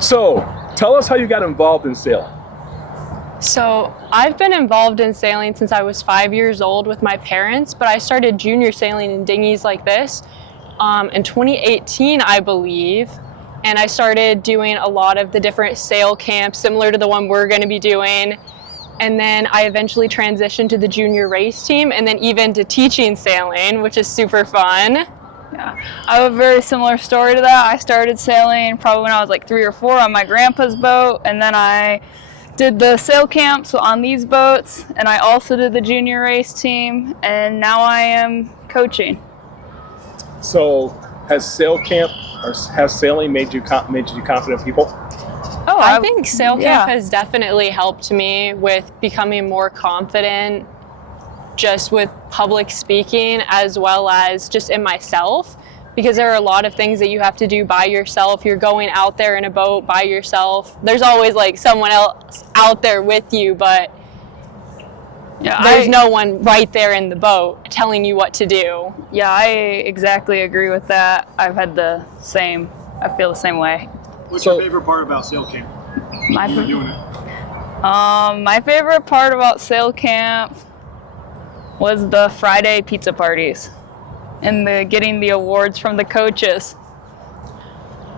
So, tell us how you got involved in sailing. So I've been involved in sailing since I was 5 years old with my parents, but I started junior sailing in dinghies like this in 2018, I believe. And I started doing a lot of the different sail camps similar to the one we're going to be doing. And then I eventually transitioned to the junior race team and then even to teaching sailing, which is super fun. Yeah, I have a very similar story to that. I started sailing probably when I was like 3 or 4 on my grandpa's boat, and then I did the sail camps on these boats, and I also did the junior race team, and now I am coaching. So, has sail camp or has sailing made you confident people? Oh, I think sail camp has definitely helped me with becoming more confident, just with public speaking as well as just in myself, because there are a lot of things that you have to do by yourself. You're going out there in a boat by yourself. There's always like someone else out there with you, but there's no one right there in the boat telling you what to do. Yeah, I exactly agree with that. I feel the same way. What's your favorite part about sail camp? Doing it? My favorite part about sail camp was the Friday pizza parties and getting the awards from the coaches.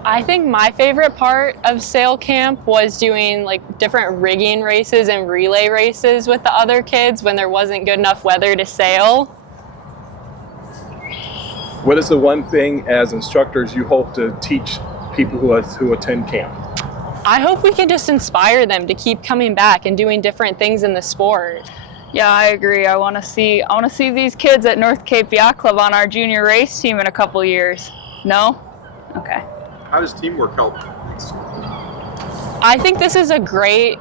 I think my favorite part of sail camp was doing like different rigging races and relay races with the other kids when there wasn't good enough weather to sail. What is the one thing as instructors you hope to teach people who attend camp? I hope we can just inspire them to keep coming back and doing different things in the sport. Yeah, I agree. I want to see these kids at North Cape Yacht Club on our junior race team in a couple years. No? Okay. How does teamwork help? I think this is a great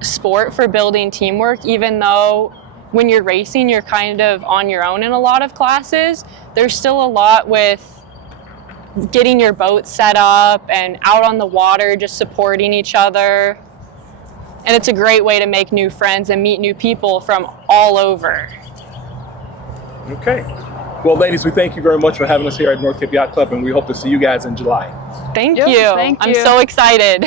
sport for building teamwork, even though when you're racing, you're kind of on your own in a lot of classes. There's still a lot with getting your boat set up and out on the water, just supporting each other. And it's a great way to make new friends and meet new people from all over. Okay. Well, ladies, we thank you very much for having us here at North Cape Yacht Club, and we hope to see you guys in July. Thank you. Thank you. I'm so excited.